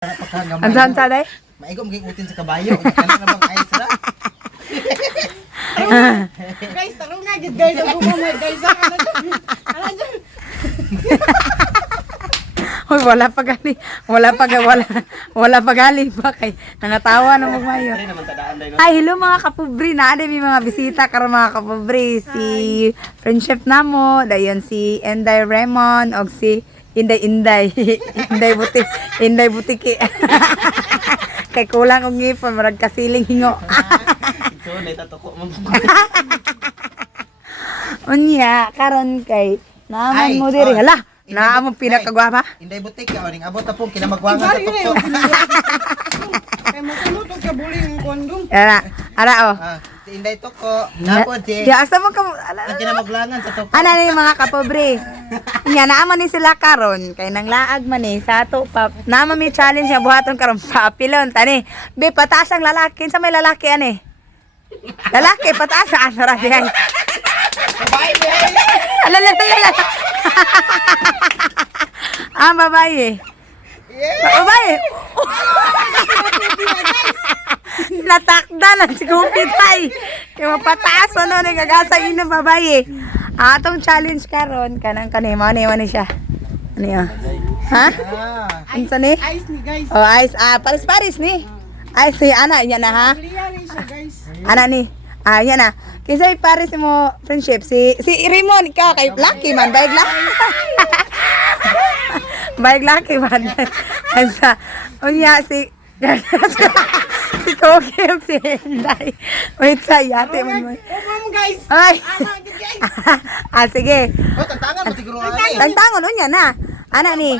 Ansan sa day? Maigom kay utin sa kabayo. Kana na bang ayos ra? Guys, tarong nga gid guys, ako mo guys. Ano? Hoy, wala pa gali pa kay nangatawa na magmayo. Ano naman tadaan day no? Ay, hello mga kapubri, na may mga bisita karon mga kapubri, si friendship namo, dayon si Enday Raymond og si Inday Butiki. Kay kulang og ngipon marag kasiling hingo. So nay tatuko mo. Unya karon kay naman Ay, mo diri. oh. Hala, naa mo pinakagwapa. Inday butik ka oning abot na pong kinamagwangan sa tuktok. Kay mo tulutog ka buling kondom. Ara oh. Si Inday Toko, napod si Di asa mo ka ang kinamagwangan sa tuktok. ana ni mga kapobre. Nya naaman ni sila karon kay nang laag man ni sa ato pa. Naman mi challenge nga buhaton karon papilon tani. Be pataas ang lalaki sa may lalaki ani. Lalaki pataas ang ra di ay. Bye bye. Alala. Ah, babae. Babae. Natakda lang si Kupitay. Kaya mapataas ano ni gagasa ino babae. Atong challenge karon kanang kanimo ni siya. Ano yun? Ha? Ano ni? Ice ni guys. Oh, ice. Paris ni. Ice si ana niya na ha. Liyari siya guys. Ana ni. Yan na. Kisay pares mo friendship si Raymond ka kay Lucky man bayag Lucky. Bayag Lucky man. Asa unya si si Kogi ug si Henday. Wait sa yate man mo. Mom guys. Ay. Ana gid guys. Sige. Oh, tantangan mo siguro ani. Tangtangon unya na. Ana ni.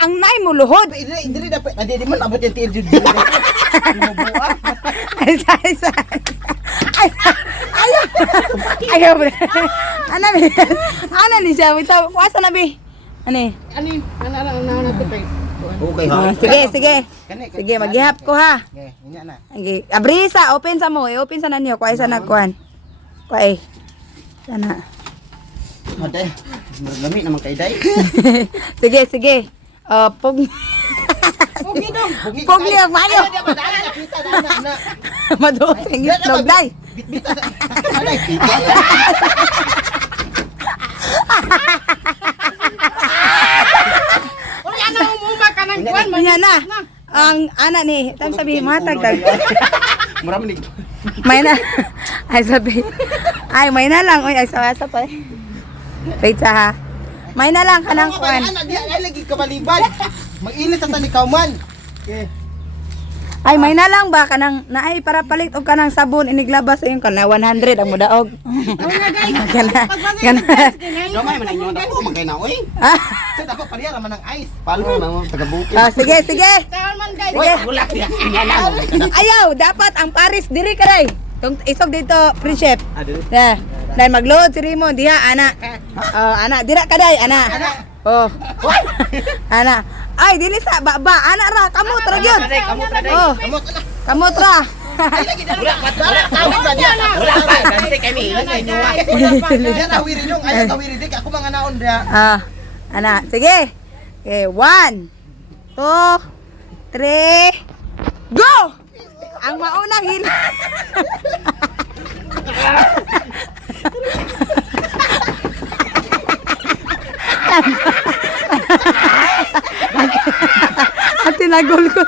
Ang nay mo luhod. Dili dapat adi man abot yung tiil jud. Ay. Ayaw. Ana ni siya. Kuasa na bi. Ani? Ani, ana to kay. Okay ha. Sige, maghihap ko ha. Okay, inya na. Okay. Abrisa, open sa mo. I-open sa nanyo. Kuha sa nagkuhan. Kuha Sana. Ate, marami naman kay day. Sige. Pog... Okay dong. Pogli ang mayo. Kita na. Madusing itlog, day. Bit. Alay, kita. Oy, ana umuma ka nang kuan man. Yan na. Ang anak ni, tam sabi matag dag. Marami ni. May na. Ay sabi. Ay may na lang. Oy, ay sa pa. Wait sa ha. May na lang kanang kuan. Ay lagi ka malibay. Mag-init sa tanikaw man. Okay. Ay may na lang ba kanang naay para palit og kanang sabon iniglabas ayon kana 100 ang mudaog. Oh na guys. Kana. Gamay man inyo dako magkay na oy. Ah, Sa dako pariya man ang ice. Palo na mo taga bukid. sige. Taon man guys. Oy, bulak niya. Ayaw, dapat ang Paris diri karay. Tung isog dito, friendship. Adil. Na, dahil mag-load si Rimo diha ana. Ana, dira kaday ana. Oh. Ana. Ay, dili sa baba, ana ra, kamot ra gyud. Oh, kamot ra. Bulak tawag ba niya? Bulak pa. Kasi kami ilan sa inyo. Yan awiri nyong. Ayaw awiri dik. Ako mga naon dia. Ana, sige. Okay, 1, 2, 3, go! Ang maunang hila. At tinagol ko.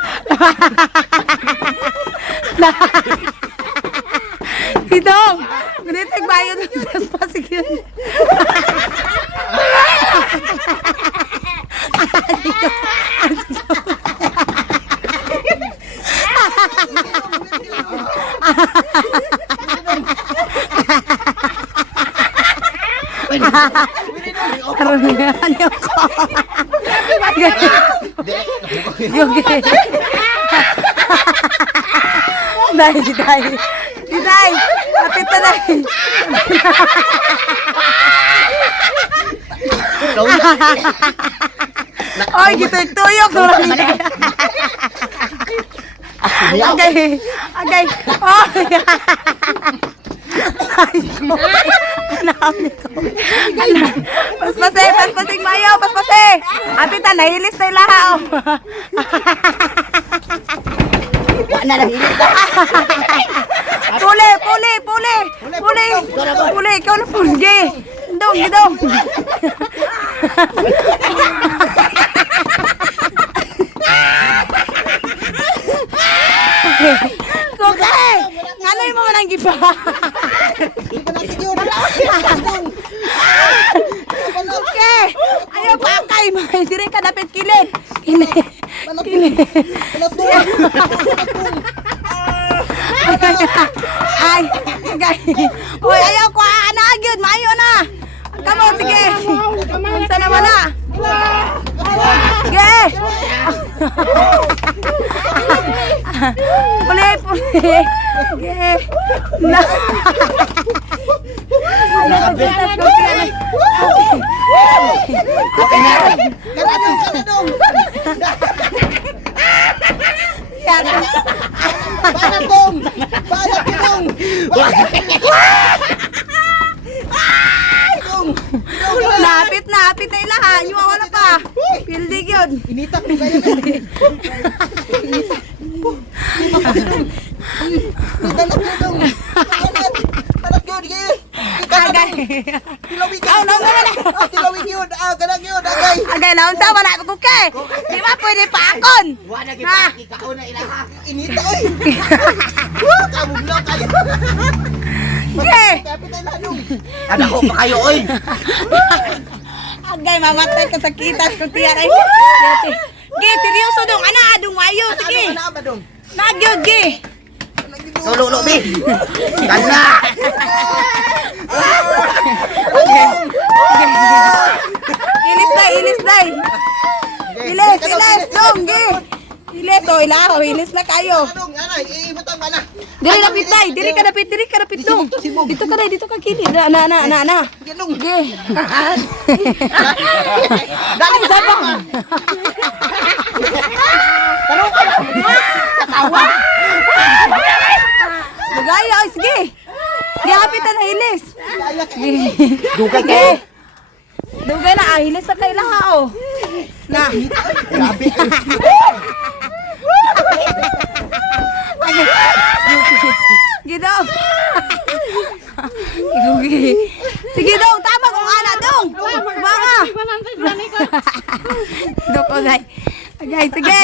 Itong, gunitag bayo ng pasig yun. Karamihan yung ko. Day. Kapit na day. Oy, gitoy-tuyok. Agay. Oh. Naami ko. Paspase, paspasig mayo, paspase. Apitan, nahilis na ilaha. Oh. Wala na lang hilit. Puli, puli, puli. Puli. Puli, ikaw na puli. Dong, dong. Kuke! Ano yung mga nang giba? Kuke! Ayaw pa kay mga dire ka dapat kilid. Kilid. Kilid. Ay, gay. Uy, ayaw ko ana agyud, maayo na. Kamo sige. Unsa na wala? Sige. Puli, puli. Sige. Na. Ayaw ko tas ko kaya. Kanadong. Yan. Banatong. Banatong. Napit na ilahan. Yung wala pa. Pildig yun. Initak mo kayo na. Initak mo dong. Tanak yun. Agay. Tilawig Oh, no, no, no. Tilawig yun. Ganang yun. Agay. Agay, naon sa wala ko ke. Di ba pwede pa akon? Wala Ha? Ikauna ilaha. Inita oy. Kabuglaw kayo. Ge. Kapit ay lanong. Ada ko pa kayo oy. Agay, mamatay ka sa kitas ko tiyan ay. Ge, seryoso dong. Ana adong mayo sige. Ano ba dong? Nagyod ge. Lolo bi. Kana. Ilis day. Ilis dong ge. Ilis o ilaho, ilis na kayo. Anong anay ibutang ba na? Dili ka dapit dong. Dito ka kini. Na. Ganong. Ge. Dali Ay, saan ba? Katawa. Nagaya, ay, sige. Gihapitan na hilis. Dugay Ge. Dugay na, hilis na kay laha, oh. Na. Grabe. Gidong. Sige dong, tama kung ana dong. Baka. Doko, day. Agay, sige.